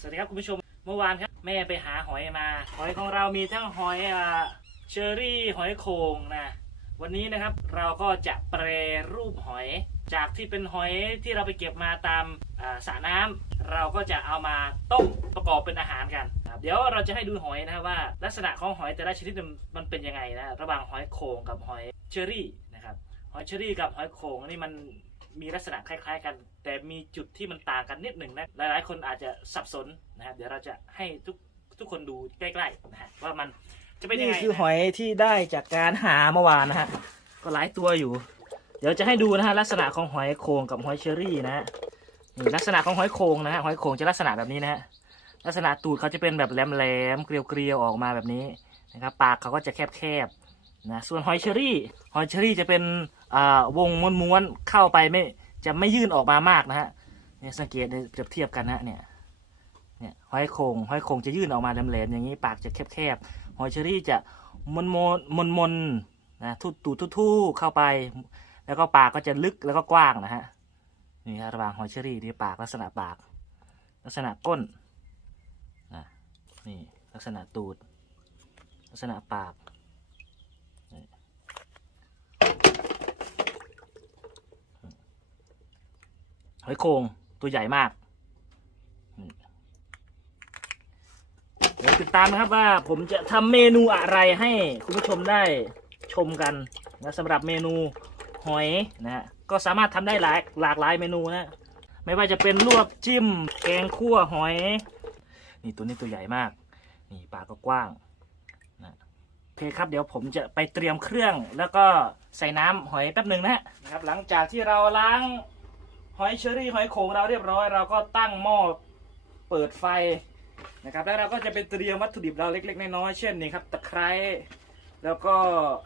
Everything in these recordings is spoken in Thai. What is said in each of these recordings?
สวัสดีครับคุณผู้ชมเมื่อวานครับแม่ไปหาหอยมา หอยของเรามีทั้งหอยอเชอรี่หอยโขงนะวันนี้นะครับเราก็จะแปรรูปหอย จากที่เป็นหอยที่เราไปเก็บมาตามาสระน้ำเราก็จะเอามาต้มประกอบเป็นอาหารกันเดี๋ยวเราจะให้ดูหอยนะครับว่า ลักษณะของหอยแต่ละชนิดมันเป็นยังไงนะระหว่างหอยโขงกับหอยเชอรี่นะครับหอยเชอรี่กับหอยโขงนี่มัน มีลักษณะคล้ายๆกัน แต่มีจุดที่มันต่างกันนิดหนึ่งนะหลายๆ คนอาจจะสับสนนะครับเดี๋ยวเราจะให้ทุกทุกคนดูใกล้ๆนะฮะว่ามันจะเป็นยังนี่ไงคือหอยที่ได้จากการหาเมื่อวานนะฮะ ก็หลายตัวอยู่ เดี๋ยวจะให้ดูนะฮะลักษณะของหอยโขงกับหอยเชอรี่นะฮะนี่ลักษณะของหอยโขงนะฮะหอยโขงจะลักษณะแบบนี้นะฮะลักษณะตูดเขาจะเป็นแบบแหลมๆเกลียวๆออกมาแบบนี้นะครับปากเขาก็จะแคบๆ นะส่วนหอยเชอรี่หอยเชอรี่จะเป็นวงม้วนๆเข้าไปไม่จะไม่ยื่นออกมามากนะฮะเนี่ยสังเกตเปรียบเทียบกันนะเนี่ยเนี่ยหอยโขงหอยโขงจะยื่นออกมาแหลมๆอย่างนี้ปากจะแคบๆหอยเชอรี่จะมนมนมนๆนะทุตูทู่ๆเข้าไป แล้วก็ปากก็จะลึกแล้วก็กว้างนะฮะนี่ครับระหว่างหอยเชอรี่ที่ปากลักษณะปาก ลักษณะก้นนะนี่ลักษณะตูด ลักษณะปาก หอยโครงตัวใหญ่มากเดี๋ยวติดตามนะครับว่าผมจะทำเมนูอะไรให้คุณผู้ชมได้ชมกันนะสำหรับเมนูหอยนะฮะก็สามารถทำได้หลายหลากหลายเมนูนะไม่ว่าจะเป็นลวกจิ้มแกงคั่วหอย นี่ตัวนี้ตัวใหญ่มาก นี่ปากก็กว้างนะโอเคครับเดี๋ยวผมจะไปเตรียมเครื่อง แล้วก็ใส่น้ำหอยแป๊บหนึ่งนะฮะนะครับ หลังจากที่เราล้าง หอยเชอรี่หอยโขงเราเรียบร้อย เราก็ตั้งหม้อเปิดไฟนะครับ แล้วเราก็จะไปเตรียมวัตถุดิบเราเล็ก ๆ น้อยๆเช่นนี่ครับตะไคร้แล้วก็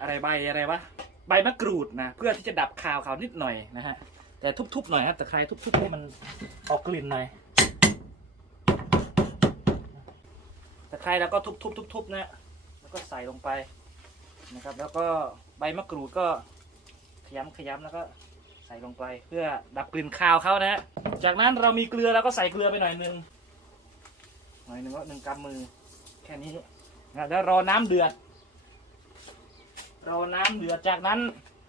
อะไรใบอะไรวะใบมะกรูดนะเพื่อที่จะดับคาวเขานิดหน่อยนะฮะแต่ทุบๆหน่อยครับตะไคร้ทุบๆให้มันออกกลิ่นหน่อยตะไคร้แล้วก็ทุบๆๆๆนะแล้วก็ใส่ลงไปนะครับ แล้วก็ใบมะกรูดก็ขยำขยำแล้วก็ ใส่ลงไปเพื่อดับกลิ่นคาวเขานะฮะจากนั้นเรามีเกลือเราก็ใส่เกลือไปหน่อยหนึงหน่อยหนึ่งก็หนึ่งกำมือแค่นี้นะแล้วรอน้ำเดือด รอน้ำเดือดจากนั้น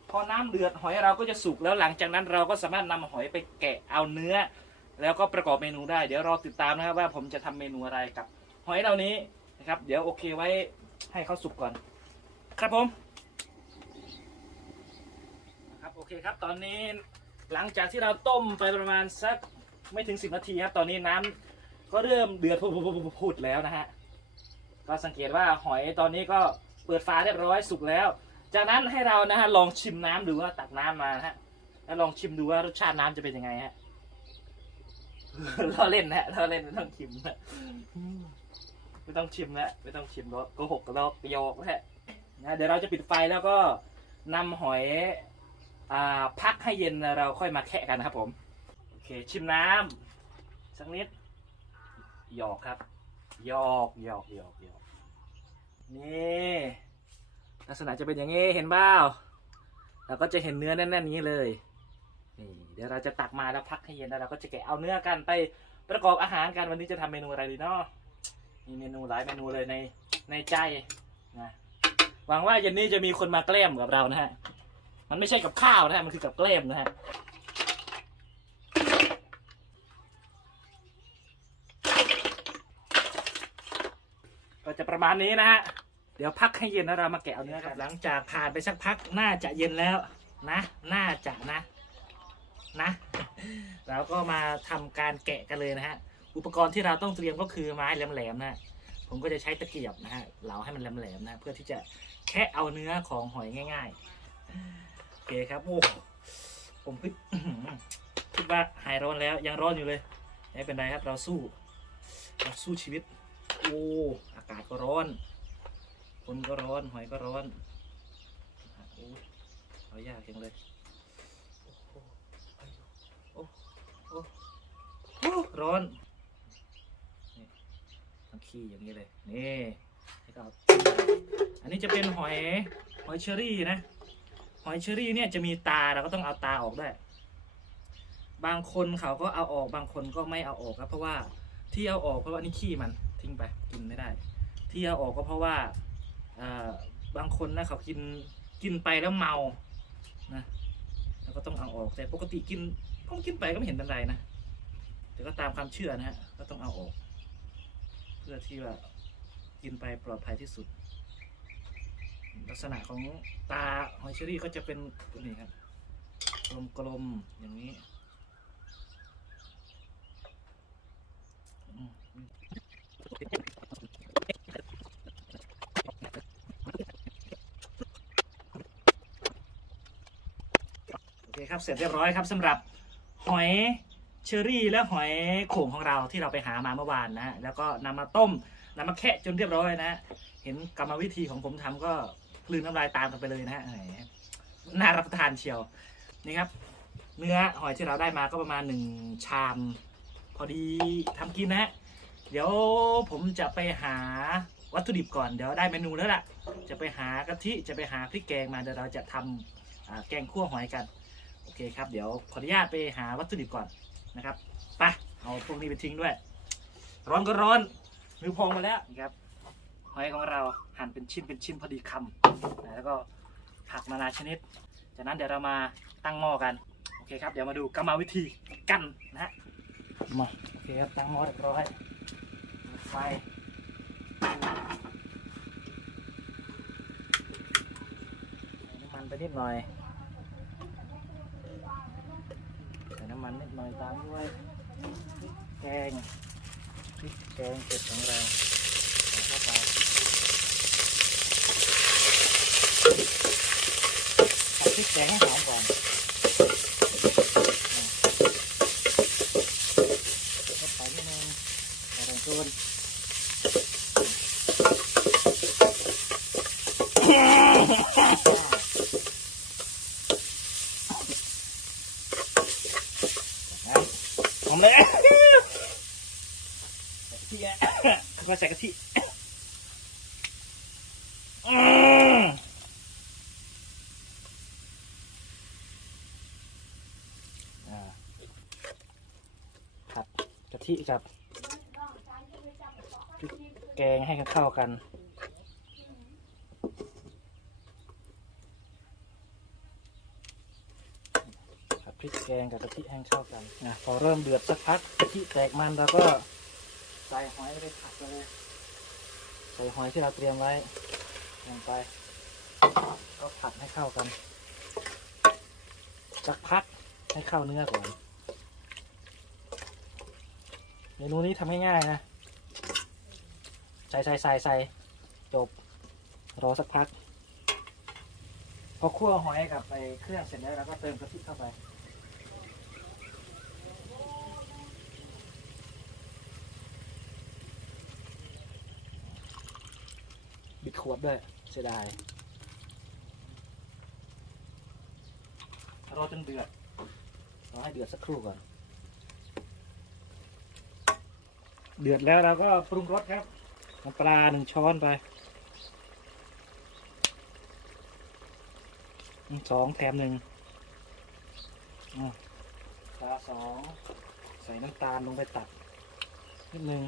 พอน้ำเดือดหอยเราก็จะสุกแล้วหลังจากนั้นเราก็สามารถนำหอยไปแกะเอาเนื้อ แล้วก็ประกอบเมนูได้ เดี๋ยวรอติดตามนะครับว่าผมจะทำเมนูอะไรกับ หอยเหล่านี้นะครับ เดี๋ยวโอเคไว้ให้เขาสุกก่อน ครับผมครับโอ เคครับ ตอนนี้หลังจากที่เราต้มไปประมาณสักไม่ถึงสิบนาทีครับ ตอนนี้น้ำก็เริ่มเดือดพุดๆแล้วนะฮะก็สังเกตว่าหอยตอนนี้ก็เปิดฝาเรียบร้อยสุกแล้ว จากนั้นให้เรานะฮะลองชิมน้ำดูว่าตักน้ำมานะฮะแล้วลองชิมดูว่ารสชาติน้ำจะเป็นยังไงฮะเราเล่นนะฮะเราเล่นไม่ต้องชิมนะไม่ต้องชิมนะไม่ต้องชิมก็โกหกเราโยกนะฮะนะเดี๋ยวเราจะปิดไฟแล้วก็นำหอย พักให้เย็นเราค่อยมาแคะกันนะครับผม โอเคชิมน้ำสักนิด หยอกครับ หยอกหยอกหยอกหยอกนี่ลักษณะจะเป็นอย่างนี้เห็นเปล่าเราก็จะเห็นเนื้อแน่นๆนี้เลยนี่เดี๋ยวเราจะตักมาแล้วพักให้เย็นแล้วเราก็จะแกะเอาเนื้อกันไปประกอบอาหารกันวันนี้จะทำเมนูอะไรดีเนาะมีเมนูหลายเมนูเลยในในใจนะหวังว่าเย็นนี้จะมีคนมาแกล้มกับเรานะฮะ มันไม่ใช่กับข้าวนะฮะ มันคือกับแกล้มนะฮะก็จะประมาณนี้นะฮะ เดี๋ยวพักให้เย็นแล้วเรามาแกะเอาเนื้อกันหลังจากผ่านไปสักพักน่าจะเย็นแล้วนะ น่าจะนะ นะเราก็มาทำการแกะกันเลยนะฮะ อุปกรณ์ที่เราต้องเตรียมก็คือไม้แหลมๆนะผมก็จะใช้ตะเกียบนะฮะเหลาให้มันแหลมๆนะ เพื่อที่จะแค่เอาเนื้อของหอยง่าย ๆ เคครับโอ้ผมคิดคิดว่าหายร้อนแล้วยังร้อนอยู่เลยไม่เป็นไรครับเราสู้เราสู้ชีวิต โอ้อากาศก็ร้อนคนก็ร้อนหอยก็ร้อนโอ้เอายากจังเลยโอ้โอ้โอ้ร้อนนี่ต้งขี้อย่างนี้เลยนี่แล้วก็อันนี้จะเป็นหอยหอยเชอรี่นะ หอยเชอรี่เนี่ยจะมีตาเราก็ต้องเอาตาออกด้วย บางคนเขาก็เอาออกบางคนก็ไม่เอาออกครับเพราะว่าที่เอาออกเพราะว่านี่ขี้มันทิ้งไปกินไม่ได้ ที่เอาออกก็เพราะว่าบางคนนะเขากินกินไปแล้วเมานะแล้วก็ต้องเอาออกแต่ปกติกินผมกินไปก็ไม่เห็นเป็นไรนะแต่ก็ตามความเชื่อนะฮะก็ต้องเอาออก เพื่อที่ว่ากินไปปลอดภัยที่สุด ลักษณะของตาหอยเชอรี่ก็จะเป็นนี้ครับกลมๆอย่างนี้โอเคครับ เสร็จเรียบร้อยครับสำหรับหอยเชอรี่และหอยโข่งของเราที่เราไปหามาเมื่อวานนะแล้วก็นำมาต้มนำมาแคะจนเรียบร้อยนะ เห็นกรรมวิธีของผมทำก็ กลืนน้ำลายตามกันไปเลยนะฮะน่ารับประทานเชียวนี่ครับ เนื้อหอยที่เราได้มาก็ประมาณหนึ่งชาม พอดีทำกินนะฮะเดี๋ยวผมจะไปหาวัตถุดิบก่อนเดี๋ยวได้เมนูแล้วล่ะ จะไปหากะทิจะไปหาพริกแกงมาเดี๋ยวเราจะทำอ่าแกงคั่วหอยกันโอเคครับเดี๋ยวขออนุญาตไปหาวัตถุดิบก่อนนะครับไปเอาพวกนี้ไปทิ้งด้วย ร้อนก็ร้อนมือพองมาแล้วนะครับ หอยของเราหั่นเป็นชิ้นเป็นชิ้นพอดีคำนะแล้วก็ผักนานาชนิด จากนั้นเดี๋ยวเรามาตั้งหม้อกัน โอเคครับ เดี๋ยวมาดูกรรมวิธีกันนะฮะ มา โอเคครับ ตั้งหม้อเรียบร้อยไฟใส่น้ำมันไปนิดหน่อยใส่น้ำมันนิดหน่อยตามด้วยแกงพริกแกงเผ็ดของเราใส่เข้าไป ใส่พริกแกงให้หอมก่อนอ่าเข้าไปนิดนึงใส่แรงโซนหอมเลยใส่กะทิอะก็ใส่กะทิอืม อ่าผัดกะ ทิกับพริกแกงให้เข้ากันพริกแกงกับกะทิให้เข้ากันนะพอเริ่มเดือดสักพักกะทิแตกมันเราก็ใส่หอยไปผัดไปเลยใส่หอยที่เราเตรียมไว้ลงไป ก็ผัดให้เข้ากันสักพักให้เข้าเนื้อก่อน เมนูนี้ทำง่ายๆนะ ใส่ใส่ใส่ใส่จบ รอสักพัก พอคั่วหอยกับไปเครื่องเสร็จแล้วเราก็เติมกะทิเข้าไป บิดขวดด้วยเสียดายรอจนเดือดรอให้เดือดสักครู่ก่อน เดือดแล้วเราก็ปรุงรสครับน้ำปลาหนึ่งช้อนไปสองแถมหนึ่งปลาสองใส่น้ำตาลลงไปตัดนิดนึง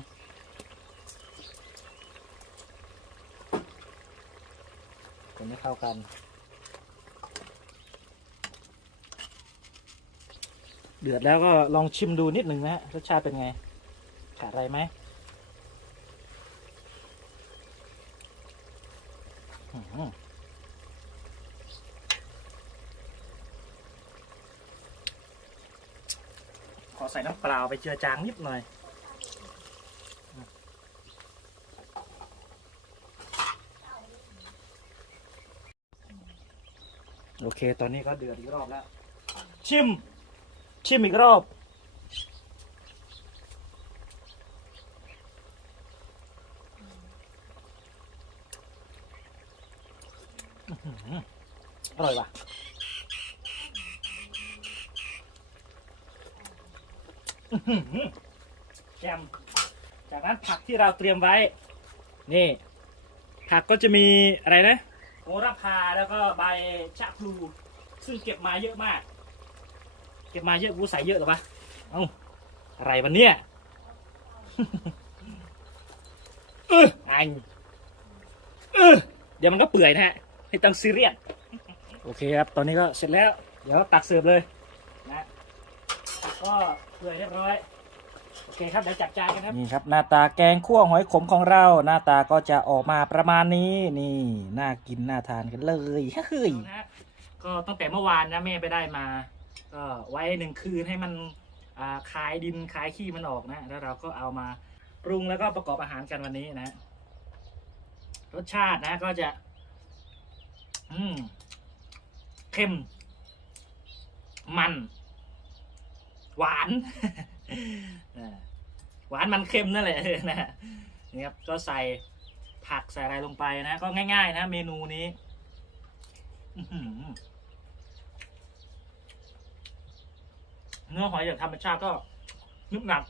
คนให้เข้ากัน เดือดแล้วก็ลองชิมดูนิดหนึ่งนะฮะรสชาติเป็นไง ขาดอะไรไหมขอใส่น้ำเปล่าไปเจือจางนิดหน่อย โอเค ตอนนี้ก็เดือดอีกรอบแล้ว ชิม ชิมอีกรอบ อร่อยว่ะแจ่มจากนั้นผักที่เราเตรียมไว้ นี่ ผักก็จะมีอะไรนะโหระพาแล้วก็ใบชะพลูซึ่งเก็บมาเยอะมาก เก็บมาเยอะกูใส่เยอะหรอปะเอ้าอะไรวันเนี้ยอออังเออเดี๋ยวมันก็เปื่อยนะฮะ ไม่ต้องซีเรียสโอเคครับ ตอนนี้ก็เสร็จแล้ว เดี๋ยวตักเสิร์ฟเลยนะก็เปื่อยเรียบร้อย โอเคครับเดี๋ยวจับจานกันครับ นี่ครับ หน้าตาแกงคั่วหอยขมของเรา หน้าตาก็จะออกมาประมาณนี้ นี่ น่ากินน่าทานกันเลยเฮ้ยนะฮะก็ตั้งแต่เมื่อวานนะแม่ไปได้มา ก็ไว้หนึ่งคืนให้มันอ่าคายดินคายขี้มันออกนะ แล้วเราก็เอามาปรุงแล้วก็ประกอบอาหารกันวันนี้นะ รสชาตินะก็จะ อืมเค็ม มัน หวานอ่าหวานมันเค็มนั่นแหละนะฮะนี่ครับก็ใส่ผักใส่อะไรลงไปนะ ก็ง่ายๆนะเมนูนี้อื้อหือเนื้อหอยจากธรรมชาติก็นึบหนัก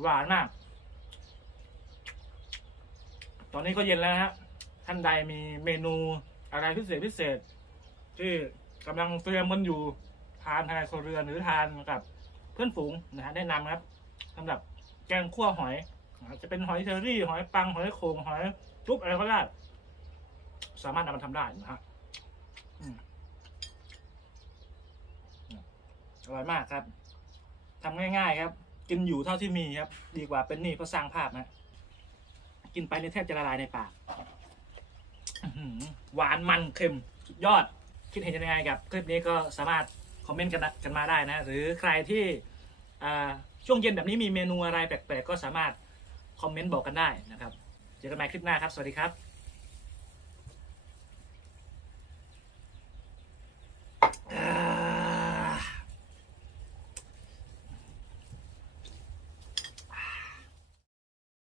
หวานมาก ตอนนี้ก็เย็นแล้วนะฮะ ท่านใดมีเมนูอะไรพิเศษพิเศษ ที่กำลังเตรียมกันอยู่ทานภายในครัวเรือนหรือทานกับเพื่อนฝูงนะฮะแนะนำครับสำหรับแกงคั่วหอยจะเป็นหอยเชอรี่ หอยปังหอยโขงหอยจุ๊บอะไรก็ได้สามารถนำมาทำได้นะฮะอร่อยมากครับทำง่ายๆ ครับ กินอยู่เท่าที่มีครับ ดีกว่าเป็นหนี้เพราะสร้างภาพนะ กินไปนี่แทบจะละลายในปาก หวานมันเค็มสุดยอด คิดเห็นยังไงกับคลิปนี้ก็สามารถคอมเมนต์กันกันมาได้นะ หรือใครที่ช่วงเย็นแบบนี้มีเมนูอะไรแปลกๆ ก็สามารถคอมเมนต์บอกกันได้นะครับ เจอกันใหม่คลิปหน้าครับ สวัสดีครับ